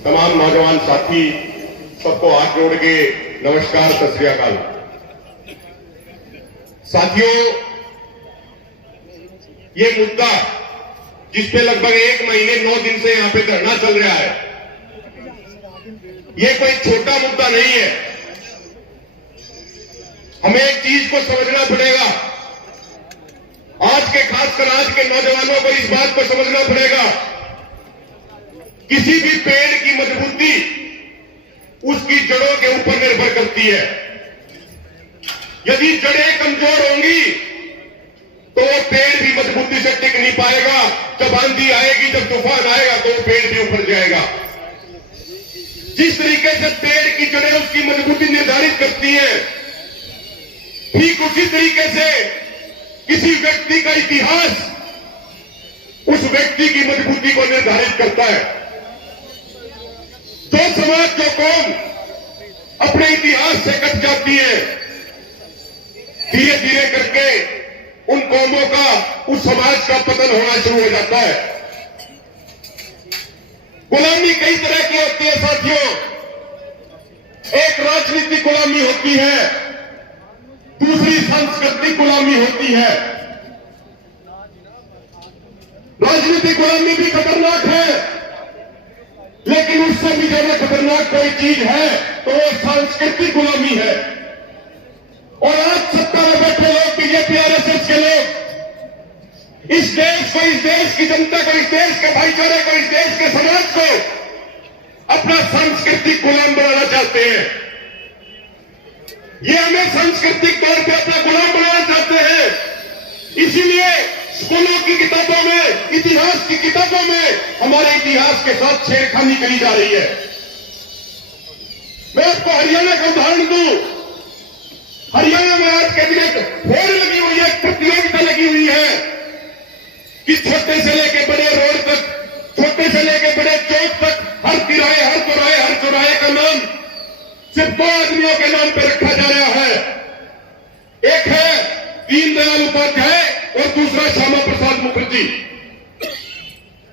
तमाम नौजवान साथी सबको हाथ जोड़ के नमस्कार, सत श्री अकाल। साथियों, ये मुद्दा जिस पे लगभग 1 महीने 9 दिन से यहां पे धरना चल रहा है, ये कोई छोटा मुद्दा नहीं है। हमें एक चीज को समझना पड़ेगा, आज के खासकर आज के नौजवानों को इस बात को समझना पड़ेगा, किसी भी पेड़ की मजबूती उसकी जड़ों के ऊपर निर्भर करती है। यदि जड़ें कमजोर होंगी तो वो पेड़ भी मजबूती से टिक नहीं पाएगा। जब आंधी आएगी, जब तूफान आएगा तो वो पेड़ भी ऊपर जाएगा। जिस तरीके से पेड़ की जड़ें उसकी मजबूती निर्धारित करती हैं, ठीक उसी तरीके से किसी व्यक्ति का इतिहास उस व्यक्ति की मजबूती को निर्धारित करता है। जो समाज, जो कौम अपने इतिहास से कट जाती है, धीरे धीरे करके उन कौमों का, उस समाज का पतन होना शुरू हो जाता है। गुलामी कई तरह की होती है साथियों। एक राजनीतिक गुलामी होती है, दूसरी सांस्कृतिक गुलामी होती है। राजनीतिक गुलामी भी खतरनाक है, लेकिन उससे भी ज्यादा खतरनाक कोई चीज है तो वो सांस्कृतिक गुलामी है। और आज सत्ता में बैठे लोग, बीजेपी आरएसएस के लोग, इस देश को, इस देश की जनता को, इस देश के भाईचारे को, इस देश के समाज को अपना सांस्कृतिक गुलाम बनाना चाहते हैं। ये हमें सांस्कृतिक तौर पे अपना गुलाम बनाना चाहते हैं। इसीलिए स्कूलों की किताबों में, इतिहास की किताबों में हमारे इतिहास के साथ छेड़खानी करी जा रही है। मैं आपको हरियाणा का उदाहरण दूं। हरियाणा में आज के दिन एक होड़ लगी हुई है, एक प्रतियोगिता लगी हुई है कि छोटे से लेके बड़े रोड तक, छोटे से लेके बड़े चौक तक, हर तिराहे, हर चौराहे का नाम सिर्फ 2 आदमियों के नाम पर रखा जा रहा है। एक है दीनदयाल उपाध्याय और दूसरा श्यामा प्रसाद मुखर्जी।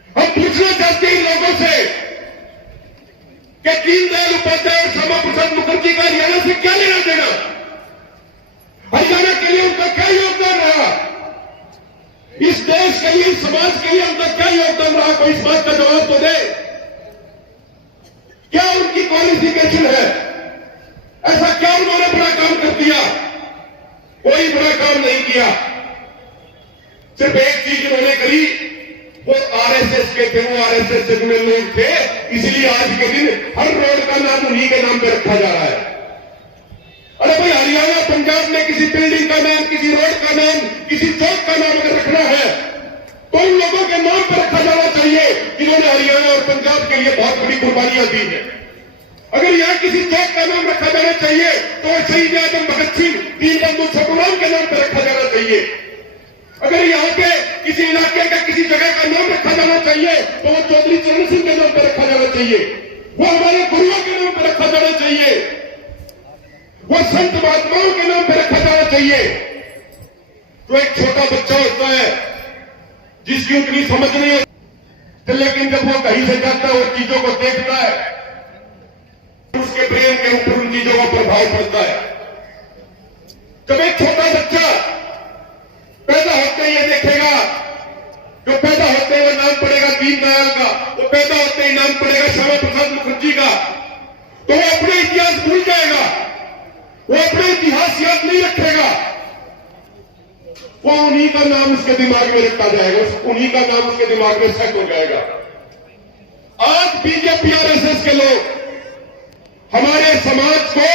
हम पूछना चाहते हैं लोगों से कि दीनदयाल उपाध्याय और श्यामा प्रसाद मुखर्जी का हरियाणा से क्या लेना देना? हरियाणा के लिए उनका क्या योगदान रहा? इस देश के लिए, इस समाज के लिए उनका क्या योगदान रहा? कोई इस बात का जवाब तो दे। क्या उनकी क्वालिफिकेशन है? ऐसा क्या उन्होंने बड़ा काम कर दिया? कोई बड़ा काम नहीं किया। सिर्फ एक चीज उन्होंने करी, वो आरएसएस के थे, वो आरएसएस से जुड़े लोग थे, इसलिए आज के दिन हर रोड का नाम उन्हीं के नाम पे रखा जा रहा है। अरे भाई, हरियाणा पंजाब में किसी बिल्डिंग का नाम, किसी रोड का नाम, किसी चौक का नाम अगर रखना है तो उन लोगों के नाम पर रखा जाना चाहिए जिन्होंने हरियाणा और पंजाब के लिए बहुत बड़ी कुर्बानियां दी है। अगर यहां किसी चौक का नाम रखा जाना चाहिए तो शहीद आजम भगत सिंह, दीनबंधु छोटूराम के नाम पर रखा जाना चाहिए। अगर यहाँ पे किसी इलाके का, किसी जगह का नाम रखा जाना चाहिए तो वो चौधरी चरण सिंह के नाम पर रखा जाना चाहिए, वो हमारे गुरुओं के नाम पर रखा जाना चाहिए, वो संत महात्माओं के नाम पर रखा जाना चाहिए। तो एक छोटा बच्चा होता है जिसकी उतनी समझ नहीं होती, लेकिन जब वो कहीं से जाता है, वो चीजों को देखता है, उसके ब्रेन के ऊपर उन चीजों का प्रभाव पड़ता है। जब एक छोटा बच्चा पैदा होते ही ये देखेगा, जो पैदा होते ही नाम पड़ेगा दीनदयाल का, वो पैदा होते ही नाम पड़ेगा श्यामा प्रसाद मुखर्जी का, तो वो अपने इतिहास भूल जाएगा, वो अपने इतिहास याद नहीं रखेगा। वो उन्हीं का नाम उसके दिमाग में रखा जाएगा, उन्हीं का नाम उसके दिमाग में सेट हो जाएगा। आज बीजेपी आरएसएस के लोग हमारे समाज को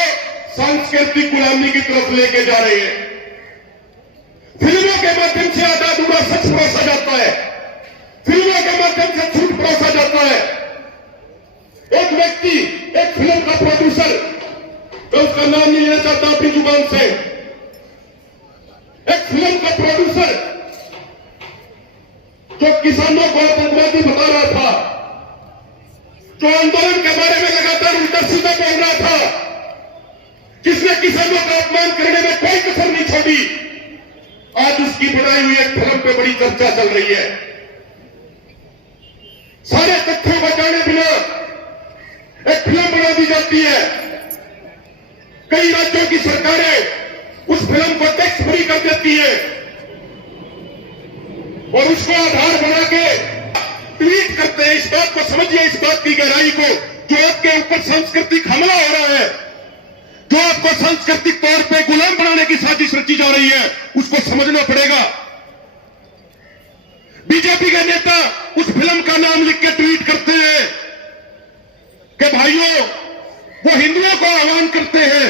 सांस्कृतिक गुलामी की तरफ लेके जा रहे हैं। फिल्मों के माध्यम से आधा अधूरा सच परोसा जाता है, फिल्मों के माध्यम से झूठ परोसा जाता है। एक व्यक्ति, एक फिल्म का प्रोड्यूसर, तो उसका नाम नहीं लेना चाहता अपनी जुबान से, एक फिल्म का प्रोड्यूसर जो किसानों को आतंकवादी बता रहा था, जो आंदोलन के बारे में लगातार उल्टा सीधा बोल रहा था, जिसने किसानों का अपमान करने में कोई कसर नहीं छोड़ी, आज उसकी बनाई हुई एक फिल्म पे बड़ी चर्चा चल रही है। सारे तथ्यों को जाने बिना जाती है। कई राज्यों की सरकारें उस फिल्म को टैक्स फ्री कर देती है और उसको आधार बना के ट्वीट करते हैं। इस बात को समझिए, इस बात की गहराई को, जो आपके ऊपर सांस्कृतिक हमला हो रहा है, जो आपको सांस्कृतिक तौर पे गुलाम बनाने की साजिश रची जा रही है, उसको समझना पड़ेगा। बीजेपी के नेता उस फिल्म का नाम लिख के ट्वीट करते हैं कि भाइयों, वो हिंदुओं को आह्वान करते हैं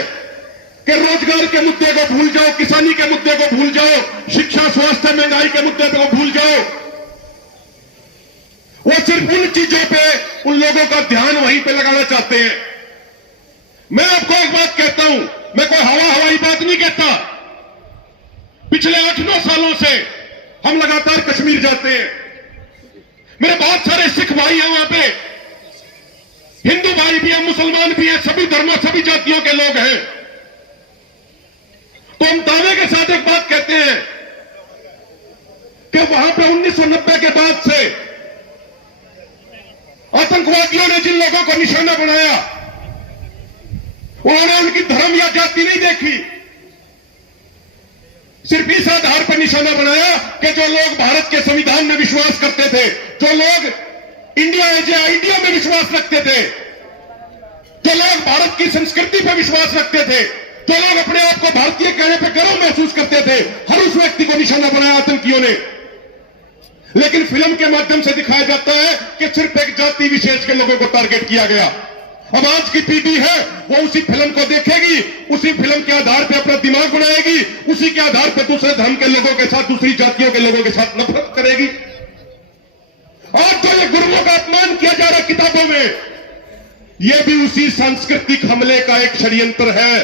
कि रोजगार के मुद्दे को भूल जाओ, किसानी के मुद्दे को भूल जाओ, शिक्षा, स्वास्थ्य, महंगाई के मुद्दे को भूल जाओ। वो सिर्फ उन चीजों पे उन लोगों का ध्यान वहीं पे लगाना चाहते हैं। मैं आपको एक बात कहता हूं, मैं कोई हवाई बात नहीं कहता। पिछले 8-9 सालों से हम लगातार कश्मीर जाते हैं। मेरे बहुत सारे सिख भाई हैं वहां पे, हिंदू भाई भी हैं, मुसलमान भी हैं, सभी धर्मों, सभी जातियों के लोग हैं। तो हम दावे के साथ एक बात कहते हैं कि वहां पे 1990 के बाद से आतंकवादियों ने जिन लोगों को निशाना बनाया, उन्होंने उनकी धर्म या जाति नहीं देखी, सिर्फ इस आधार पर निशाना बनाया कि जो लोग भारत के संविधान में विश्वास करते थे, जो लोग इंडिया में विश्वास रखते थे, जो लोग भारत की संस्कृति पर विश्वास रखते थे, जो लोग अपने आप को भारतीय कहने पर गर्व महसूस करते थे, हर उस व्यक्ति को निशाना बनाया आतंकियों ने। लेकिन फिल्म के माध्यम से दिखाया जाता है कि सिर्फ एक जाति विशेष के लोगों को टारगेट किया गया। अब आज की पीढ़ी है, वो उसी फिल्म को देखेगी, उसी फिल्म के आधार पर अपना दिमाग बनाएगी, उसी के आधार पर दूसरे धर्म के लोगों के साथ, दूसरी जातियों के लोगों के साथ नफरत करेगी। आज जो ये गुरुओं का अपमान किया जा रहा है किताबों में, ये भी उसी सांस्कृतिक हमले का एक षड्यंत्र है।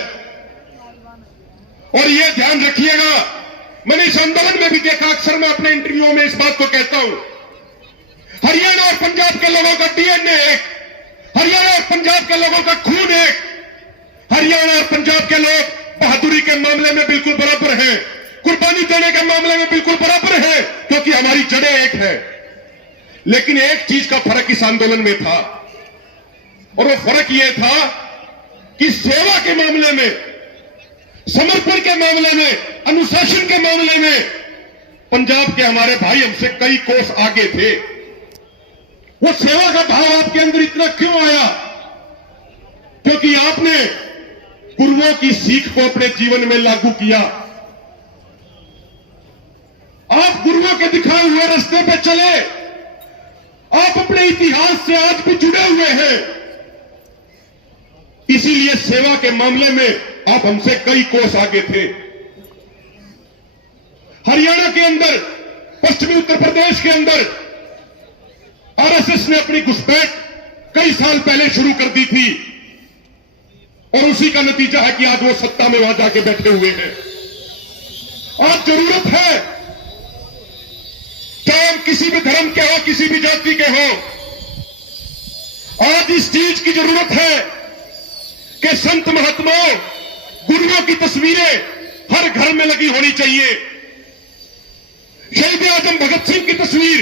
और ये ध्यान रखिएगा, मैंने इस आंदोलन में भी देखा, अक्सर मैं अपने इंटरव्यू में इस बात को कहता हूं, हरियाणा और पंजाब के लोगों का डीएनए एक, हरियाणा और पंजाब के लोगों का खून एक, हरियाणा और पंजाब के लोग बहादुरी के मामले में बिल्कुल बराबर हैं, कुर्बानी देने के मामले में बिल्कुल बराबर है, क्योंकि हमारी जड़ें एक है। लेकिन एक चीज का फर्क इस आंदोलन में था, और वो फर्क यह था कि सेवा के मामले में, समर्पण के मामले में, अनुशासन के मामले में पंजाब के हमारे भाई हमसे कई कोस आगे थे। वो सेवा का भाव आपके अंदर इतना क्यों आया? क्योंकि आपने गुरुओं की सीख को अपने जीवन में लागू किया। आप गुरुओं के दिखाए हुए रास्ते पे चले, आप अपने इतिहास से आज भी जुड़े हुए हैं। इसीलिए सेवा के मामले में आप हमसे कई कोस आगे थे। हरियाणा के अंदर, पश्चिमी उत्तर प्रदेश के अंदर आरएसएस ने अपनी घुसपैठ कई साल पहले शुरू कर दी थी, और उसी का नतीजा है कि आज वो सत्ता में वहां जाके बैठे हुए हैं। आज जरूरत है, चाहे हम किसी भी धर्म के हो, किसी भी जाति के हो, आज इस चीज की जरूरत है कि संत महात्माओं, गुरुओं की तस्वीरें हर घर में लगी होनी चाहिए। शहीद आजम भगत सिंह की तस्वीर,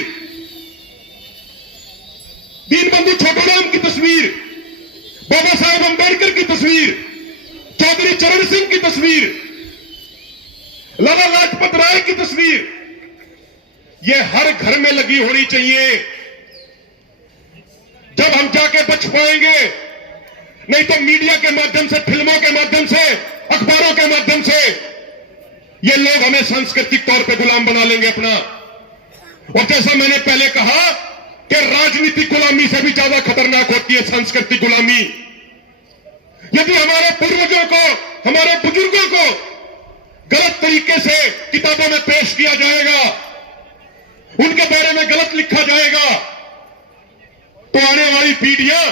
दीनबंधु छोटूराम की तस्वीर, बाबा साहेब अंबेडकर की तस्वीर, चौधरी चरण सिंह की तस्वीर, लाला लाजपत राय की तस्वीर, ये हर घर में लगी होनी चाहिए। जब हम जाके बच पाएंगे, नहीं तो मीडिया के माध्यम से, फिल्मों के माध्यम से, अखबारों के माध्यम से ये लोग हमें सांस्कृतिक तौर पे गुलाम बना लेंगे अपना। और जैसा मैंने पहले कहा कि राजनीतिक गुलामी से भी ज्यादा खतरनाक होती है सांस्कृतिक गुलामी। यदि हमारे पूर्वजों को, हमारे बुजुर्गों को गलत तरीके से किताबों में पेश किया जाएगा, उनके बारे में गलत लिखा जाएगा, तो आने वाली पीढ़ियां